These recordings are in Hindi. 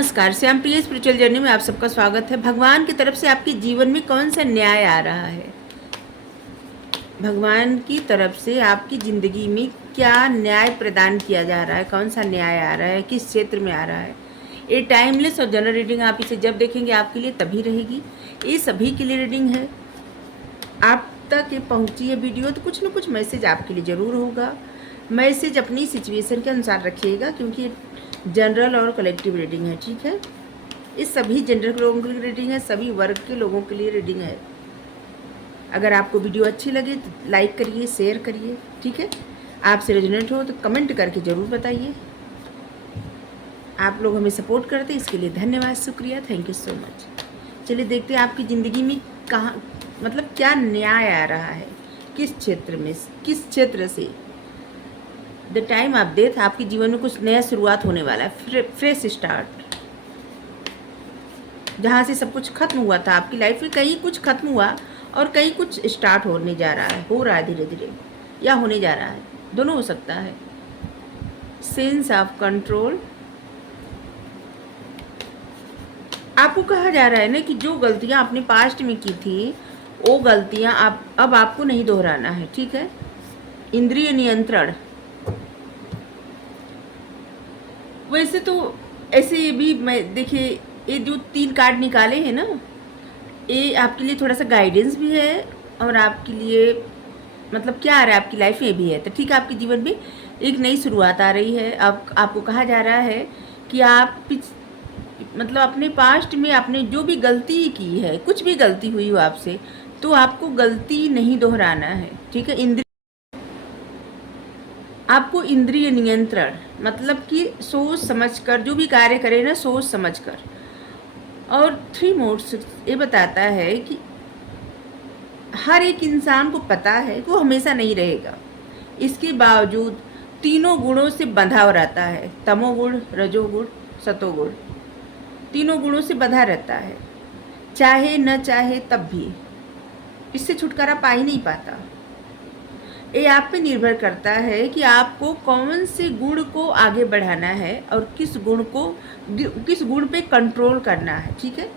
नमस्कार, श्याम प्रिय स्पिरिचुअल जर्नी में आप सबका स्वागत है। भगवान की तरफ से आपके जीवन में कौन सा न्याय आ रहा है? भगवान की तरफ से आपकी ज़िंदगी में क्या न्याय प्रदान किया जा रहा है? कौन सा न्याय आ रहा है? किस क्षेत्र में आ रहा है? ये टाइमलेस और जनरल रीडिंग आप इसे जब देखेंगे आपके लिए तभी रहेगी। ये सभी के लिए रीडिंग है। आप तक ये पहुंची है वीडियो तो कुछ न कुछ मैसेज आपके लिए ज़रूर होगा। मैसेज अपनी सिचुएशन के अनुसार रखिएगा, क्योंकि जनरल और कलेक्टिव रीडिंग है, ठीक है। इस सभी जेंडर के लोगों के लिए रीडिंग है, सभी वर्ग के लोगों के लिए रीडिंग है। अगर आपको वीडियो अच्छी लगे तो लाइक करिए, शेयर करिए, ठीक है। आपसे रेजोनेट हो तो कमेंट करके ज़रूर बताइए। आप लोग हमें सपोर्ट करते हैं, इसके लिए धन्यवाद, शुक्रिया, थैंक यू सो मच। चलिए देखते हैं आपकी ज़िंदगी में कहाँ मतलब क्या न्याय आ रहा है, किस क्षेत्र में, किस क्षेत्र से। द टाइम ऑफ डेथ, आपके जीवन में कुछ नया शुरुआत होने वाला है, फ्रेश स्टार्ट। जहाँ से सब कुछ खत्म हुआ था आपकी लाइफ में, कहीं कुछ खत्म हुआ और कहीं कुछ स्टार्ट होने जा रहा है, हो रहा है धीरे धीरे, या होने जा रहा है, दोनों हो सकता है। सेंस ऑफ कंट्रोल, आपको कहा जा रहा है ना कि जो गलतियाँ आपने पास्ट में की थी वो गलतियाँ अब आपको नहीं दोहराना है, ठीक है। इंद्रिय नियंत्रण, वैसे तो ऐसे भी मैं देखिए, ये जो 3 कार्ड निकाले हैं ना, ये आपके लिए थोड़ा सा गाइडेंस भी है और आपके लिए मतलब क्या आ रहा है आपकी लाइफ में भी है। तो ठीक है, आपके जीवन में एक नई शुरुआत आ रही है। आपको कहा जा रहा है कि आप मतलब अपने पास्ट में आपने जो भी गलती की है, कुछ भी गलती हुई हो आपसे, तो आपको गलती नहीं दोहराना है, ठीक है। आपको इंद्रिय नियंत्रण मतलब कि सोच समझकर जो भी कार्य करें ना, सोच समझकर। और 3 मोड्स ये बताता है कि हर एक इंसान को पता है कि वो हमेशा नहीं रहेगा, इसके बावजूद तीनों गुणों से बंधा रहता है। तमोगुण, रजोगुण, सतोगुण, तीनों गुणों से बंधा रहता है, चाहे न चाहे तब भी इससे छुटकारा पा ही नहीं पाता। ये आप पे निर्भर करता है कि आपको कौन से गुण को आगे बढ़ाना है और किस गुण पे कंट्रोल करना है, ठीक है।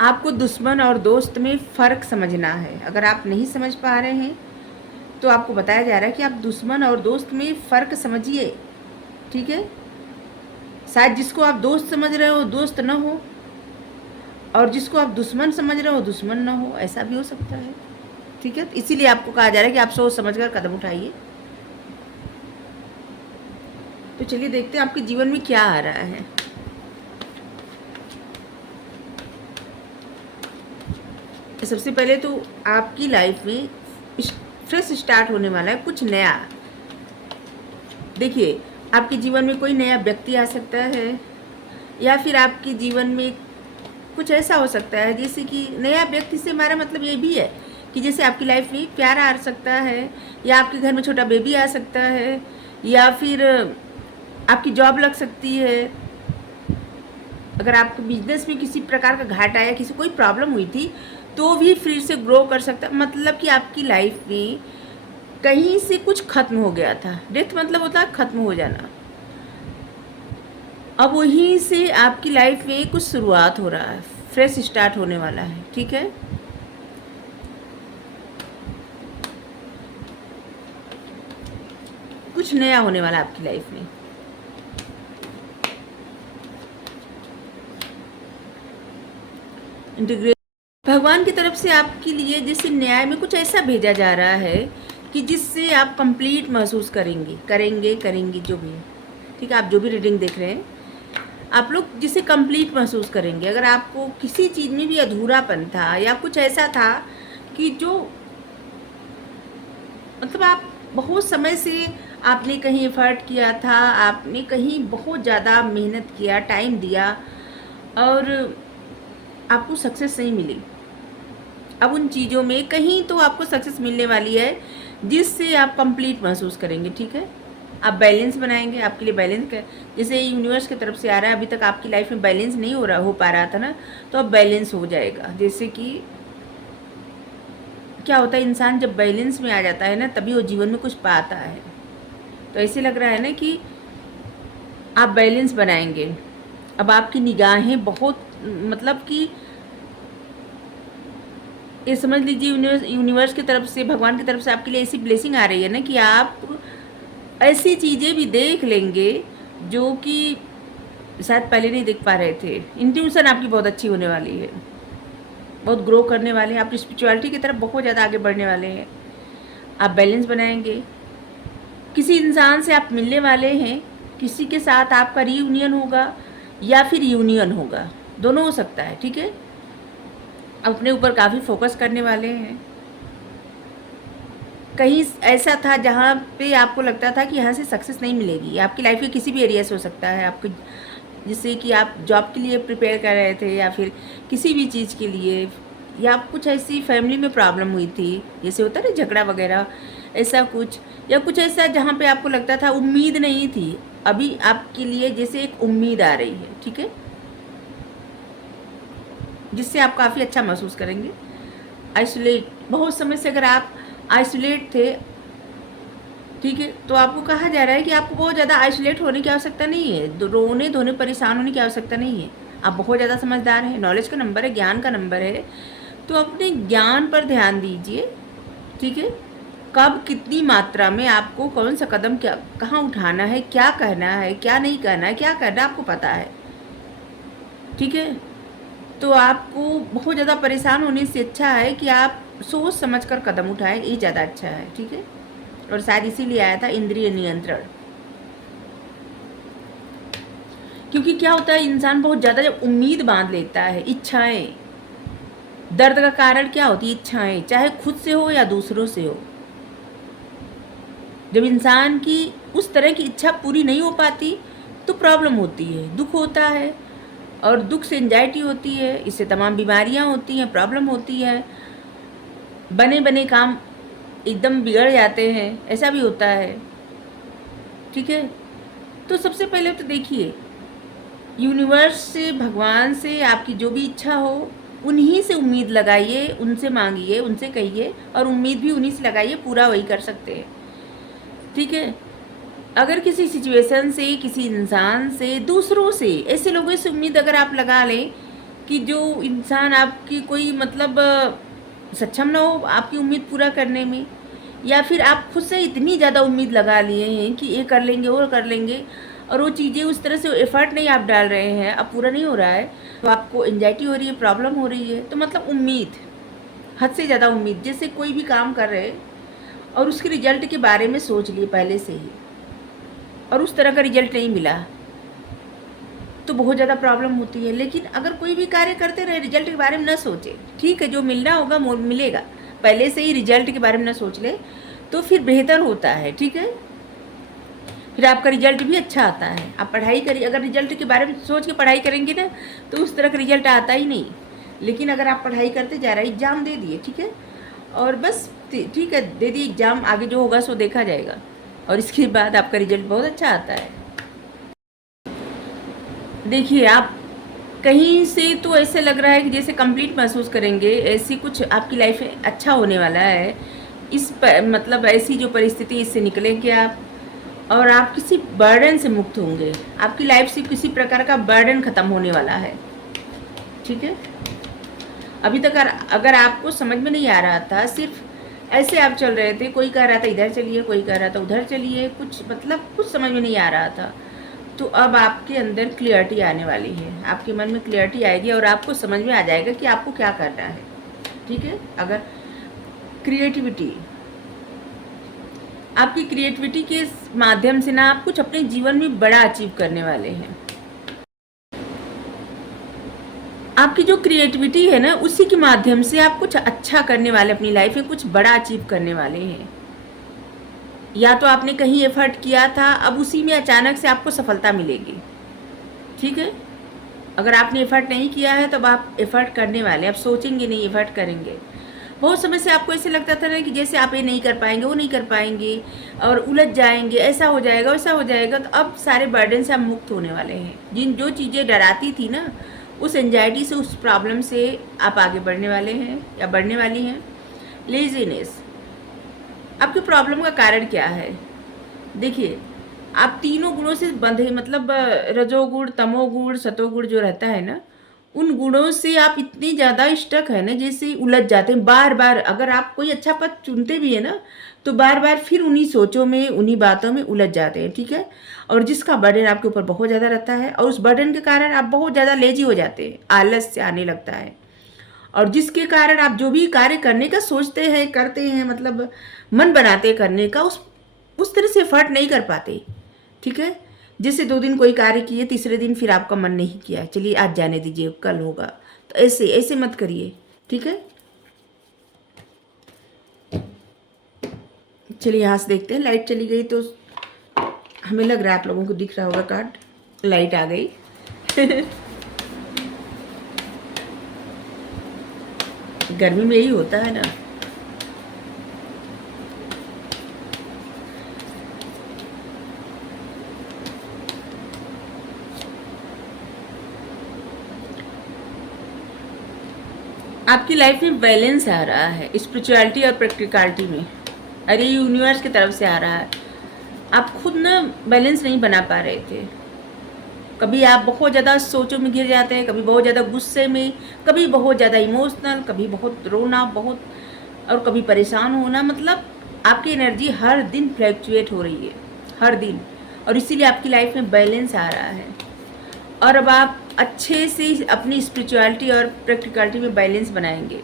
आपको दुश्मन और दोस्त में फ़र्क समझना है। अगर आप नहीं समझ पा रहे हैं तो आपको बताया जा रहा है कि आप दुश्मन और दोस्त में फ़र्क समझिए, ठीक है। शायद जिसको आप दोस्त समझ रहे हो दोस्त न हो, और जिसको आप दुश्मन समझ रहे हो दुश्मन न हो, ऐसा भी हो सकता है, ठीक है। इसीलिए आपको कहा जा रहा है कि आप सोच समझकर कदम उठाइए। तो चलिए देखते हैं आपके जीवन में क्या आ रहा है। सबसे पहले तो आपकी लाइफ में फ्रेश स्टार्ट होने वाला है, कुछ नया। देखिए, आपके जीवन में कोई नया व्यक्ति आ सकता है, या फिर आपके जीवन में कुछ ऐसा हो सकता है जैसे कि नया व्यक्ति से हमारा मतलब ये भी है कि जैसे आपकी लाइफ में प्यार आ सकता है, या आपके घर में छोटा बेबी आ सकता है, या फिर आपकी जॉब लग सकती है। अगर आपको बिजनेस में किसी प्रकार का घाटा आया, किसी कोई प्रॉब्लम हुई थी, तो भी फिर से ग्रो कर सकता है। मतलब कि आपकी लाइफ में कहीं से कुछ खत्म हो गया था। डेथ मतलब होता है खत्म हो जाना। अब वहीं से आपकी लाइफ में कुछ शुरुआत हो रहा है, फ्रेश स्टार्ट होने वाला है, ठीक है। कुछ नया होने वाला है आपकी लाइफ में। भगवान की तरफ से आपके लिए जैसे न्याय में कुछ ऐसा भेजा जा रहा है कि जिससे आप कंप्लीट महसूस करेंगे जो भी, ठीक है। आप जो भी रीडिंग देख रहे हैं, आप लोग जिसे कंप्लीट महसूस करेंगे। अगर आपको किसी चीज़ में भी अधूरापन था या कुछ ऐसा था कि जो मतलब आप बहुत समय से आपने कहीं एफर्ट किया था, आपने कहीं बहुत ज़्यादा मेहनत किया, टाइम दिया, और आपको सक्सेस नहीं मिली। अब उन चीज़ों में कहीं तो आपको सक्सेस मिलने वाली है जिससे आप कंप्लीट महसूस करेंगे, ठीक है। आप बैलेंस बनाएंगे, आपके लिए बैलेंस का जैसे यूनिवर्स की तरफ से आ रहा है। अभी तक आपकी लाइफ में बैलेंस नहीं हो पा रहा था ना, तो अब बैलेंस हो जाएगा। जैसे कि क्या होता है, इंसान जब बैलेंस में आ जाता है ना, तभी वो जीवन में कुछ पाता है। तो ऐसे लग रहा है ना कि आप बैलेंस बनाएंगे, अब आपकी निगाहें बहुत मतलब कि ये समझ लीजिए यूनिवर्स की तरफ से, भगवान की तरफ से आपके लिए ऐसी ब्लेसिंग आ रही है ना कि आप ऐसी चीज़ें भी देख लेंगे जो कि शायद पहले नहीं देख पा रहे थे। इंट्यूशन आपकी बहुत अच्छी होने वाली है, बहुत ग्रो करने वाले हैं आप, स्पिरिचुअलिटी की तरफ बहुत ज़्यादा आगे बढ़ने वाले हैं। आप बैलेंस बनाएंगे, किसी इंसान से आप मिलने वाले हैं, किसी के साथ आपका रीयूनियन होगा या फिर यूनियन होगा, दोनों हो सकता है, ठीक है। अपने ऊपर काफ़ी फोकस करने वाले हैं। कहीं ऐसा था जहाँ पे आपको लगता था कि यहाँ से सक्सेस नहीं मिलेगी, आपकी लाइफ के किसी भी एरिया से हो सकता है, आपको जिससे कि आप जॉब के लिए प्रिपेयर कर रहे थे या फिर किसी भी चीज़ के लिए, या कुछ ऐसी फैमिली में प्रॉब्लम हुई थी, जैसे होता है ना झगड़ा वगैरह, ऐसा कुछ, या कुछ ऐसा जहाँ पे आपको लगता था उम्मीद नहीं थी, अभी आपके लिए जैसे एक उम्मीद आ रही है, ठीक है, जिससे आप काफ़ी अच्छा महसूस करेंगे। आइसोलेट, बहुत समय से अगर आप आइसोलेट थे, ठीक है, तो आपको कहा जा रहा है कि आपको बहुत ज़्यादा आइसोलेट होने की आवश्यकता नहीं है, रोने धोने परेशान होने की आवश्यकता नहीं है। आप बहुत ज़्यादा समझदार हैं, नॉलेज का नंबर है, ज्ञान का नंबर है, तो अपने ज्ञान पर ध्यान दीजिए, ठीक है। कब कितनी मात्रा में आपको कौन सा कदम क्या कहाँ उठाना है, क्या कहना है, क्या नहीं कहना है, क्या करना है, आपको पता है, ठीक है। तो आपको बहुत ज़्यादा परेशान होने से अच्छा है कि आप सोच समझ कर कदम उठाएं, ये ज़्यादा अच्छा है, ठीक है। और शायद इसीलिए आया था इंद्रिय नियंत्रण, क्योंकि क्या होता है, इंसान बहुत ज़्यादा जब उम्मीद बांध लेता है, इच्छाएं, दर्द का कारण क्या होती है, इच्छाएं, चाहे खुद से हो या दूसरों से हो। जब इंसान की उस तरह की इच्छा पूरी नहीं हो पाती तो प्रॉब्लम होती है, दुख होता है, और दुख से एंजाइटी होती है, इससे तमाम बीमारियां होती हैं, प्रॉब्लम होती है, बने बने काम एकदम बिगड़ जाते हैं, ऐसा भी होता है, ठीक है। तो सबसे पहले तो देखिए, यूनिवर्स से, भगवान से आपकी जो भी इच्छा हो उन्हीं से उम्मीद लगाइए, उनसे मांगिए, उनसे कहिए, और उम्मीद भी उन्हीं से लगाइए, पूरा वही कर सकते हैं, ठीक है। अगर किसी सिचुएशन से, किसी इंसान से, दूसरों से, ऐसे लोगों से उम्मीद अगर आप लगा लें कि जो इंसान आपकी कोई मतलब सक्षम ना हो आपकी उम्मीद पूरा करने में, या फिर आप खुद से इतनी ज़्यादा उम्मीद लगा लिए हैं कि ये कर लेंगे वो कर लेंगे, और वो चीज़ें उस तरह से एफर्ट नहीं आप डाल रहे हैं, अब पूरा नहीं हो रहा है, तो आपको एंजाइटी हो रही है, प्रॉब्लम हो रही है। तो मतलब उम्मीद, हद से ज़्यादा उम्मीद, जैसे कोई भी काम कर रहे और उसके रिजल्ट के बारे में सोच लिए पहले से ही, और उस तरह का रिजल्ट नहीं मिला, तो बहुत ज़्यादा प्रॉब्लम होती है। लेकिन अगर कोई भी कार्य करते रहे, रिजल्ट के बारे में न सोचे, ठीक है, जो मिलना होगा मिलेगा, पहले से ही रिजल्ट के बारे में न सोच ले, तो फिर बेहतर होता है, ठीक है। फिर आपका रिजल्ट भी अच्छा आता है। आप पढ़ाई करिए, अगर रिजल्ट के बारे में सोच के पढ़ाई करेंगे ना, तो उस तरह का रिजल्ट आता ही नहीं। लेकिन अगर आप पढ़ाई करते जा रहे हैं, एग्ज़ाम दे दिए, ठीक है, और बस ठीक है, दे दिए एग्ज़ाम, आगे जो होगा सो देखा जाएगा, और इसके बाद आपका रिजल्ट बहुत अच्छा आता है। देखिए, आप कहीं से तो ऐसे लग रहा है कि जैसे कंप्लीट महसूस करेंगे, ऐसी कुछ आपकी लाइफ में अच्छा होने वाला है। मतलब ऐसी जो परिस्थिति, इससे निकलेंगे आप, और आप किसी बर्डन से मुक्त होंगे, आपकी लाइफ से किसी प्रकार का बर्डन ख़त्म होने वाला है, ठीक है। अभी तक अगर आपको समझ में नहीं आ रहा था, सिर्फ ऐसे आप चल रहे थे, कोई कह रहा था इधर चलिए, कोई कह रहा था उधर चलिए, कुछ मतलब कुछ समझ में नहीं आ रहा था, तो अब आपके अंदर क्लियरिटी आने वाली है, आपके मन में क्लियरिटी आएगी और आपको समझ में आ जाएगा कि आपको क्या करना है, ठीक है। अगर क्रिएटिविटी, आपकी क्रिएटिविटी के माध्यम से ना आप कुछ अपने जीवन में बड़ा अचीव करने वाले हैं। आपकी जो क्रिएटिविटी है ना, उसी के माध्यम से आप कुछ अच्छा करने वाले, अपनी लाइफ में कुछ बड़ा अचीव करने वाले हैं। या तो आपने कहीं एफर्ट किया था, अब उसी में अचानक से आपको सफलता मिलेगी, ठीक है। अगर आपने एफर्ट नहीं किया है, तब आप एफर्ट करने वाले, आप सोचेंगे नहीं, एफर्ट करेंगे। बहुत समय से आपको ऐसे लगता था ना कि जैसे आप ये नहीं कर पाएंगे, वो नहीं कर पाएंगे, और उलझ जाएंगे, ऐसा हो जाएगा, वैसा हो जाएगा, तो अब सारे बर्डन से आप मुक्त होने वाले हैं। जो चीज़ें डराती थी ना, उस एंजाइटी से, उस प्रॉब्लम से आप आगे बढ़ने वाले हैं या बढ़ने वाली हैं। लेजीनेस, आपकी प्रॉब्लम का कारण क्या है? देखिए, आप तीनों गुणों से बंधे, मतलब रजोगुण, तमोगुण, सतोगुण जो रहता है ना, उन गुणों से आप इतनी ज़्यादा स्टक है ना, जैसे उलझ जाते हैं बार बार। अगर आप कोई अच्छा पथ चुनते भी है ना, तो बार बार फिर उन्हीं सोचों में, उन्हीं बातों में उलझ जाते हैं, ठीक है। और जिसका बर्डन आपके ऊपर बहुत ज़्यादा रहता है, और उस बर्डन के कारण आप बहुत ज़्यादा लेजी हो जाते हैं, आलस से आने लगता है। और जिसके कारण आप जो भी कार्य करने का सोचते हैं, करते हैं, मतलब मन बनाते करने का, उस तरह से एफर्ट नहीं कर पाते, ठीक है। जैसे 2 दिन कोई कार्य किए, तीसरे दिन फिर आपका मन नहीं किया, चलिए आज जाने दीजिए, कल होगा। तो ऐसे ऐसे मत करिए, ठीक है। चलिए यहाँ से देखते हैं। लाइट चली गई तो हमें लग रहा है आप लोगों को दिख रहा होगा कार्ड। लाइट आ गई। गर्मी में यही होता है ना। आपकी लाइफ में बैलेंस आ रहा है स्पिरिचुअलिटी और प्रैक्टिकलिटी में। अरे यूनिवर्स की तरफ से आ रहा है। आप खुद ना बैलेंस नहीं बना पा रहे थे। कभी आप बहुत ज़्यादा सोचों में घिर जाते हैं, कभी बहुत ज़्यादा गुस्से में, कभी बहुत ज़्यादा इमोशनल, कभी बहुत रोना, बहुत, और कभी परेशान होना। मतलब आपकी एनर्जी हर दिन फ्लैक्चुएट हो रही है, हर दिन। और इसीलिए आपकी लाइफ में बैलेंस आ रहा है। और अब आप अच्छे से अपनी स्पिरिचुअलिटी और प्रैक्टिकलिटी में बैलेंस बनाएंगे।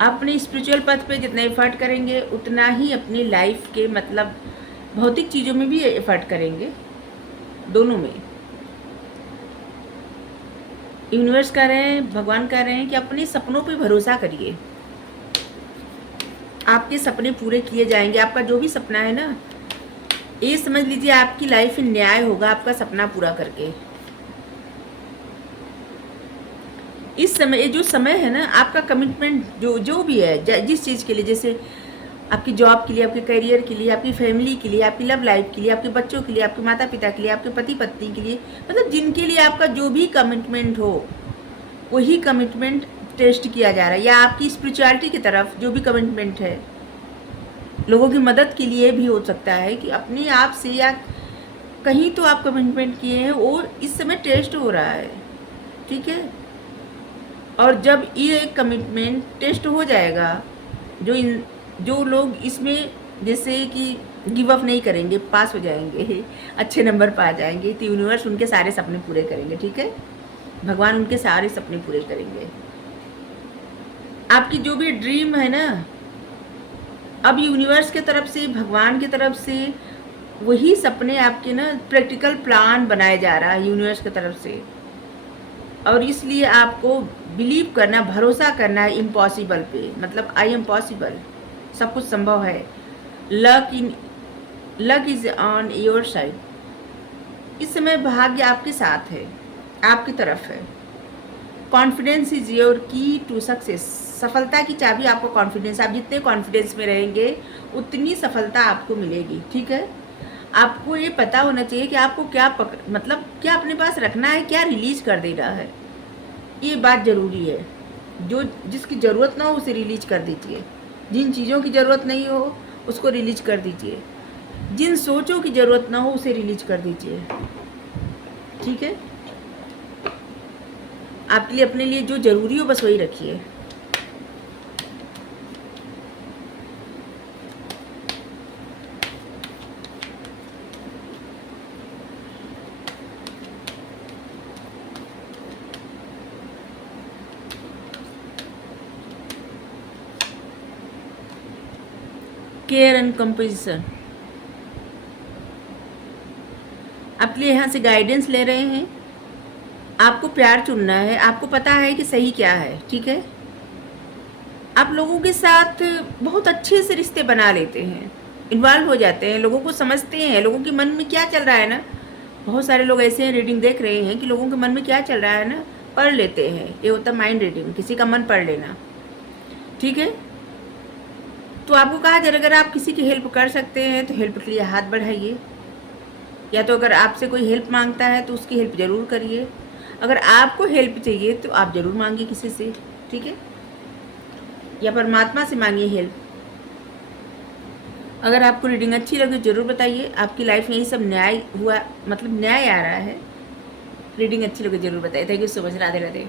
आप अपने स्पिरिचुअल पथ पे जितना एफर्ट करेंगे, उतना ही अपनी लाइफ के, मतलब भौतिक चीज़ों में भी एफर्ट करेंगे, दोनों में। यूनिवर्स कह रहे हैं, भगवान कह रहे हैं कि अपने सपनों पे भरोसा करिए। आपके सपने पूरे किए जाएंगे। आपका जो भी सपना है ना, ये समझ लीजिए आपकी लाइफ में न्याय होगा आपका सपना पूरा करके। इस समय, ये जो समय है ना, आपका कमिटमेंट जो जो भी है, जिस चीज़ के लिए, जैसे आपकी जॉब के लिए, आपके करियर के लिए, आपकी फैमिली के लिए, आपकी लव लाइफ के लिए, आपके बच्चों के लिए, आपके माता पिता के लिए, आपके पति पत्नी के लिए, मतलब जिनके लिए आपका जो भी कमिटमेंट हो, वही कमिटमेंट टेस्ट किया जा रहा है। या आपकी स्पिरिचुअलिटी की तरफ जो भी कमिटमेंट है, लोगों की मदद के लिए भी हो सकता है कि अपने आप से, या कहीं तो आप कमिटमेंट किए हैं, वो इस समय टेस्ट हो रहा है, ठीक है। और जब ये कमिटमेंट टेस्ट हो जाएगा, जो लोग इसमें जैसे कि गिव अप नहीं करेंगे, पास हो जाएंगे, अच्छे नंबर पा जाएंगे, तो यूनिवर्स उनके सारे सपने पूरे करेंगे, ठीक है। भगवान उनके सारे सपने पूरे करेंगे। आपकी जो भी ड्रीम है ना, अब यूनिवर्स की तरफ से, भगवान की तरफ से वही सपने आपके ना प्रैक्टिकल प्लान बनाया जा रहा है यूनिवर्स की तरफ से। और इसलिए आपको बिलीव करना, भरोसा करना है इम्पॉसिबल पे, मतलब आई एम पॉसिबल, सब कुछ संभव है। Luck is on your side. इस समय भाग्य आपके साथ है, आपकी तरफ है। कॉन्फिडेंस इज योर की टू सक्सेस। सफलता की चाबी आपको कॉन्फिडेंस। आप जितने कॉन्फिडेंस में रहेंगे, उतनी सफलता आपको मिलेगी, ठीक है। आपको ये पता होना चाहिए कि आपको क्या मतलब क्या अपने पास रखना है, क्या रिलीज कर देना है, ये बात ज़रूरी है। जो जिसकी ज़रूरत ना हो उसे रिलीज कर दीजिए। जिन चीज़ों की ज़रूरत नहीं हो उसको रिलीज कर दीजिए। जिन सोचों की ज़रूरत ना हो उसे रिलीज कर दीजिए, ठीक है। आपके लिए, अपने लिए जो ज़रूरी हो बस वही रखिए। Care and composition. आपके लिए यहाँ से गाइडेंस ले रहे हैं। आपको प्यार चुनना है। आपको पता है कि सही क्या है, ठीक है। आप लोगों के साथ बहुत अच्छे से रिश्ते बना लेते हैं, इन्वॉल्व हो जाते हैं, लोगों को समझते हैं, लोगों के मन में क्या चल रहा है ना। बहुत सारे लोग ऐसे हैं, रीडिंग देख रहे हैं कि लोगों के मन में क्या चल रहा है ना, पढ़ लेते हैं। ये होता है माइंड रीडिंग, किसी का मन पढ़ लेना, ठीक है। तो आपको कहा जाए, अगर आप किसी की हेल्प कर सकते हैं तो हेल्प के लिए हाथ बढ़ाइए। या तो अगर आपसे कोई हेल्प मांगता है तो उसकी हेल्प ज़रूर करिए। अगर आपको हेल्प चाहिए तो आप ज़रूर मांगिए किसी से, ठीक है। या परमात्मा से मांगिए हेल्प। अगर आपको रीडिंग अच्छी लगे ज़रूर बताइए। आपकी लाइफ में यही सब न्याय हुआ, मतलब न्याय आ रहा है। रीडिंग अच्छी लगे ज़रूर बताइए। Thank you so much. Radhe Radhe.